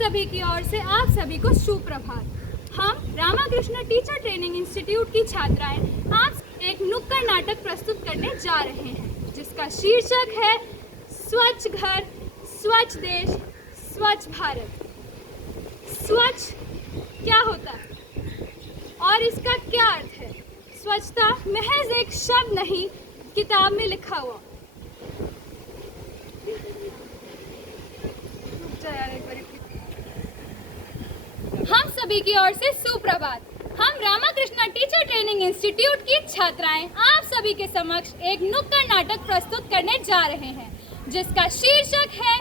सभी की ओर से आप सभी को सुप्रभात। हम रामाकृष्ण टीचर ट्रेनिंग इंस्टीट्यूट की छात्राएं आप एक नुक्कड़ नाटक प्रस्तुत करने जा रहे हैं, जिसका शीर्षक है स्वच्छ घर, स्वच्छ देश, स्वच्छ भारत। स्वच्छ क्या होता है और इसका क्या अर्थ है? स्वच्छता महज एक शब्द नहीं, किताब में लिखा हुआ। हम सभी की ओर से सुप्रभात। हम रामाकृष्ण टीचर ट्रेनिंग इंस्टीट्यूट की छात्राएं आप सभी के समक्ष एक नुक्कड़ नाटक प्रस्तुत करने जा रहे हैं, जिसका शीर्षक है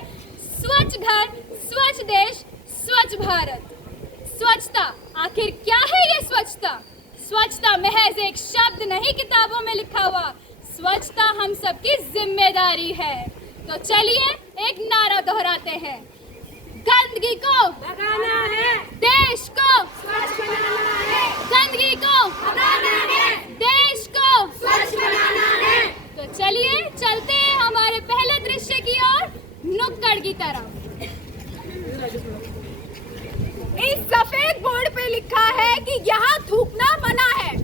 स्वच्छ घर, स्वच्छ देश, स्वच्छ भारत। स्वच्छता आखिर क्या है ये स्वच्छता? स्वच्छता महज एक शब्द नहीं, किताबों में लिखा हुआ। स्वच्छता हम सबकी जिम्मेदारी है। तो चलिए एक नारा दोहराते हैं। गंदगी को भगाना है, देश को स्वच्छ बनाना है, गंदगी को भगाना है, देश को स्वच्छ बनाना है। तो चलिए चलते हैं हमारे पहले दृश्य की ओर, नुक्कड़ की तरफ। इस सफेद बोर्ड पे लिखा है कि यहाँ थूकना मना है।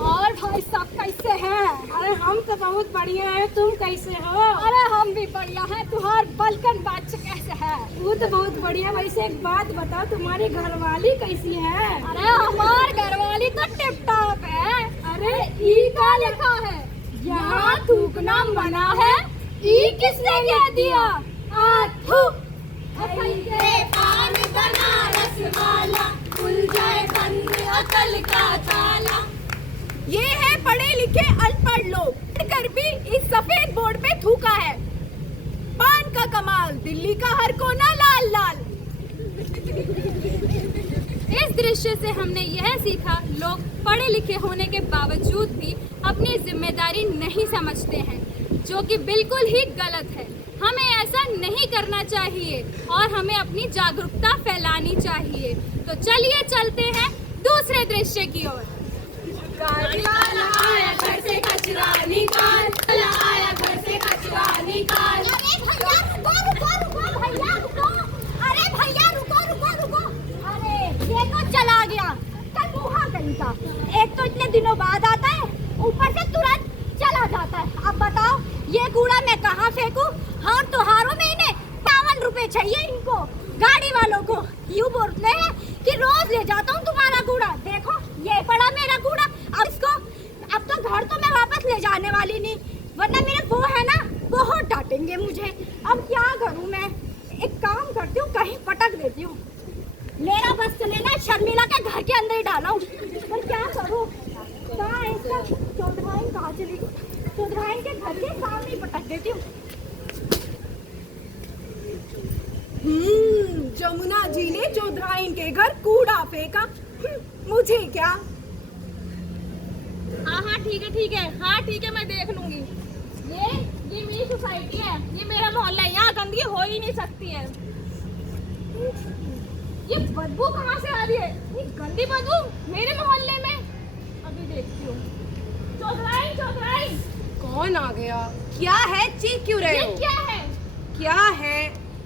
और भाई साहब कैसे हैं? अरे हम तो बहुत बढ़िया है, तुम कैसे हो? अरे हम भी बढ़िया हैं। तुम्हार बलकन बच्चे कैसे है? वो तो बहुत बढ़िया। वैसे एक बात बताओ, तुम्हारी घरवाली कैसी है? अरे हमार घरवाली तो टिप टॉप है। अरे ई का लिखा है, यहाँ थूकना मना है। ई किसने कह दिया? आथू पान बनारस वाला, खुल जाए बंद अकल का ताला। ये है पढ़े लिखे अनपढ़ लोग, पढ़कर भी इस सफेद बोर्ड पे थूका है। पान का कमाल, दिल्ली का हर कोना लाल लाल। इस दृश्य से हमने यह सीखा, लोग पढ़े लिखे होने के बावजूद भी अपनी जिम्मेदारी नहीं समझते हैं, जो कि बिल्कुल ही गलत है। हमें ऐसा नहीं करना चाहिए और हमें अपनी जागरूकता फैलानी चाहिए। तो चलिए चलते हैं दूसरे दृश्य की ओर। आया घर से कचरा निकाल, आया घर से कचरा निकाल। अरे भैया रुको रुको रुको, भैया रुको। अरे भैया रुको रुको रुको। अरे ये तो चला गया, कल मुहा कहीं का। एक तो इतने दिनों बाद आता है, ऊपर से तुरंत चला जाता है। अब बताओ ये कूड़ा मैं कहाँ फेंकूं? और त्योहारों में इन्हें 52 रुपए चाहिए इनको, गाड़ी वालों को। यूँ बोलते हैं कि रोज ले जाता हूँ तुम्हारा कूड़ा, देखो ये पड़ा मेरा कूड़ा। अब तो घर तो मैं वापस ले जाने वाली नहीं, वरना मेरे वो है ना, बहुत डांटेंगे मुझे। अब क्या करूं मैं? एक काम करती हूँ, कहीं पटक देती हूँ। मेरा बस चले ना, शर्मिला के घर के अंदर ही डाला हूँ। पर क्या करूँ? कहाँ है इसका चौधराइन? कहाँ चली गई? चौधराइन के घर के सामने ही पटक देती हूँ। जमुना जी ने चौधराइन के घर कूड़ा फेंका, मुझे क्या? हाँ ठीक है, हाँ ठीक है, मैं देख लूंगी। ये मेरी सोसाइटी है, ये मेरा मोहल्ला है, यहाँ गंदगी हो ही नहीं सकती है। ये बदबू कहाँ से आ रही है? ये गंदी बदबू मेरे मोहल्ले में। अभी देखती हूँ। चौधराइन कौन आ गया? क्या है, चीख क्यों रहे ये हो? क्या है? क्या है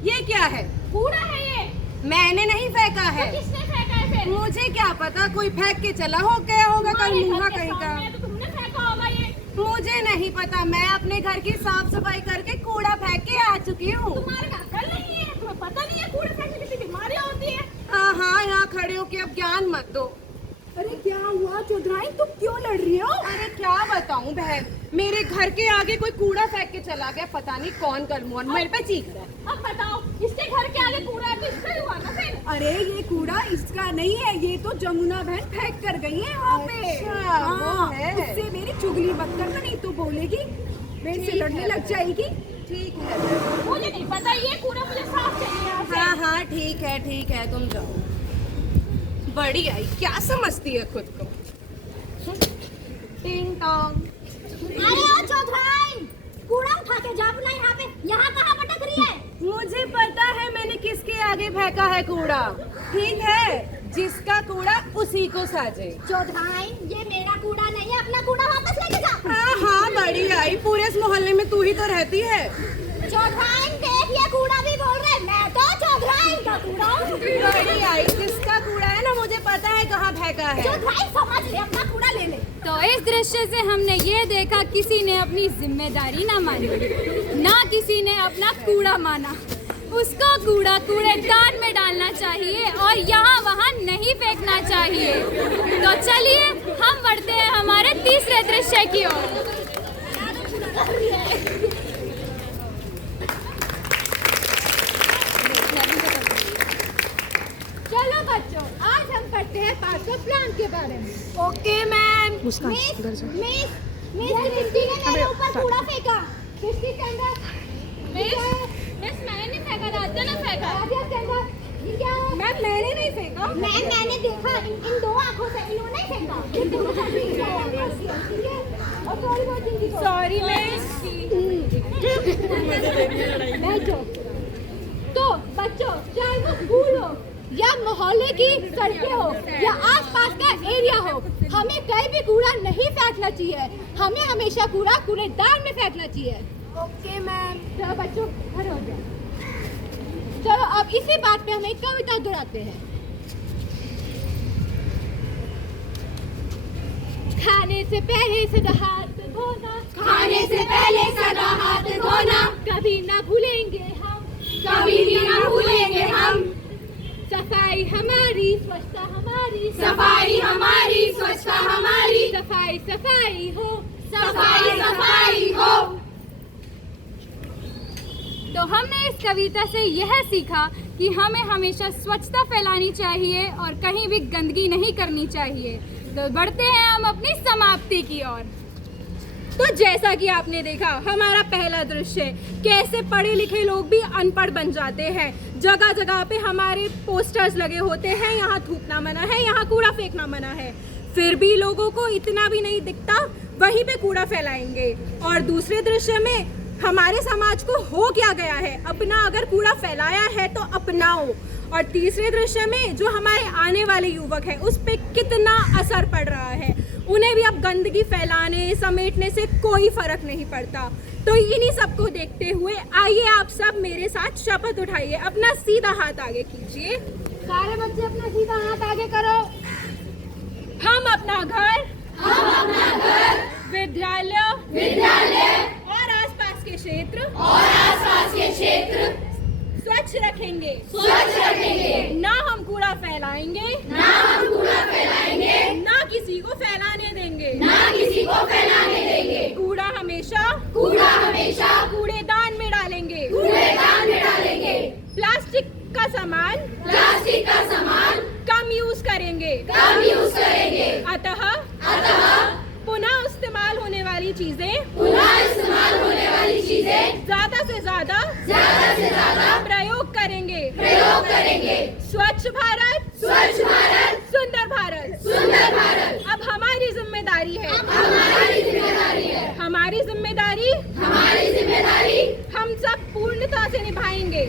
ये? क्या है? कूड़ा है ये। मैंने नहीं फेंका है। तो किसने फेंका है फिर? मुझे क्या पता, कोई फेंक के चला हो, क्या होगा कल तुम्हारे मुँहा घर के कहीं का। सामने तो तुमने फेंका होगा ये। मुझे नहीं पता, मैं अपने घर की साफ सफाई करके कूड़ा फेंक के आ चुकी हूँ। तुम्हारे घर कल नहीं है, तुम्हें पता नहीं है कूड़े फेंकने की कितनी बीमारियां होती है। हाँ, यहाँ खड़े हो के अब ज्ञान मत दो। अरे क्या हुआ चौधराइन, तुम क्यों लड़ रही हो? अरे क्या बताऊं बहन, मेरे घर के आगे कोई कूड़ा फेंक के चला गया, पता नहीं कौन कलमुअन मेरे पे चीख रहा है। अब बताओ, इसके घर के आगे कूड़ा है तो इसका ही हुआ ना फिर। अरे ये कूड़ा इसका नहीं है, ये तो जमुना बहन फेंक कर गई है वहाँ पे। अच्छा, वो है। उससे मेरी चुगली मत करना, नहीं तो बोलेगी, मेरे से लड़ने लग जाएगी। ठीक है, मुझे नहीं पता, ये कूड़ा मुझे साफ चाहिए यहाँ से। हाँ ठीक है, तुम जाओ। बड़ी आई, क्या समझती है खुद को? टिंग टोंग। अरे ओ चौधराइन, कूड़ा उठा के जा अपना यहाँ पे, यहाँ कहाँ पटक रही है? मुझे पता है मैंने किसके आगे फेंका है कूड़ा। ठीक है, जिसका कूड़ा उसी उसी को साजे। चौधराइन, ये मेरा कूड़ा नहीं है, अपना कूड़ा वापस लेके जा। हाँ हाँ बड़ी आई, पूरे इस मोहल्ले में तू ही तो रहती है। चौधराइन देख, ये कूड़ा भी बोल रहे, मैं तो चौधराइन का कूड़ा हूँ। बड़ी आई, जिसका कूड़ा है ना मुझे पता है कहाँ फेंका है। चौधराइन समझ ले, अपना कूड़ा ले ले। तो इस दृश्य से हमने ये देखा, किसी ने अपनी जिम्मेदारी ना मानी, ना किसी ने अपना कूड़ा माना। उसको कूड़ा कूड़ेदान में डालना चाहिए और यहाँ वहाँ नहीं फेंकना चाहिए। तो चलिए हम बढ़ते हैं हमारे तीसरे दृश्य की ओर। चलो बच्चों, आज हम पढ़ते हैं मास्टर प्लान के बारे में। Okay ma'am. मिस क्रिस्टी ने मेरे ऊपर कूड़ा फेंका। Christie stand up. मिस मैंने नहीं फेंका, राजा ने फेंका। राजा स्टैंड अप। ये क्या है? मैम मैंने नहीं फेंका। मैंने देखा इन दो आंखों से, इन्होंने ही फेंका। ये दोनों साथ ही फेंका, ठीक है? और थोड़ी बहुत हिंदी को। Sorry miss. बैठो। तो बच्चों, चाहे वो स्कूल हो या मोहल्ले की सड़कें हो या आसपास का एरिया हो, हमें कहीं भी कूड़ा नहीं फेंकना चाहिए। हमें हमेशा कूड़ा कूड़ेदान में फेंकना चाहिए। Okay ma'am. चलो बच्चों, खड़े हो जाओ। चलो अब इसी बात पे हम एक कविता दोहराते हैं। खाने से पहले सदा हाथ धोना, खाने से पहले सदा हाथ धोना, कभी ना भूलेंगे हम, कभी भी ना भूलेंगे हम। सफाई हमारी, स्वच्छता हमारी, सफाई हमारी, स्वच्छता हमारी, सफाई सफाई हो, सफाई सफाई हो। तो हमने इस कविता से यह सीखा कि हमें हमेशा स्वच्छता फैलानी चाहिए और कहीं भी गंदगी नहीं करनी चाहिए। तो बढ़ते हैं हम अपनी समाप्ति की ओर। तो जैसा कि आपने देखा, हमारा पहला दृश्य कैसे पढ़े लिखे लोग भी अनपढ़ बन जाते हैं। जगह जगह पे हमारे पोस्टर्स लगे होते हैं, यहाँ थूकना मना है, यहाँ कूड़ा फेंकना मना है, फिर भी लोगों को इतना भी नहीं दिखता, वहीं पे कूड़ा फैलाएंगे। और दूसरे दृश्य में हमारे समाज को हो क्या गया है, अपना अगर कूड़ा फैलाया है तो अपनाओ। और तीसरे दृश्य में जो हमारे आने वाले युवक हैं, उस पे कितना असर पड़ रहा है। उन्हें भी अब गंदगी फैलाने समेटने से कोई फर्क नहीं पड़ता। तो इन्हीं सबको देखते हुए आइए आप सब मेरे साथ शपथ उठाइए। अपना सीधा हाथ आगे कीजिए। सारे बच्चे अपना सीधा हाथ आगे करो। हम अपना घर, विद्यालय और आसपास के क्षेत्र स्वच्छ रखेंगे। ना हम कूड़ा फैलाएंगे, ना किसी को फैलाने देंगे। कूड़ा हमेशा कूड़ेदान में डालेंगे। प्लास्टिक का सामान कम यूज करेंगे। अतः पुनः इस्तेमाल होने वाली चीजें ज्यादा से ज्यादा प्रयोग करेंगे। स्वच्छ भारत सुंदर भारत। अब हमारी जिम्मेदारी है, हमारी जिम्मेदारी हम सब पूर्णता से निभाएंगे।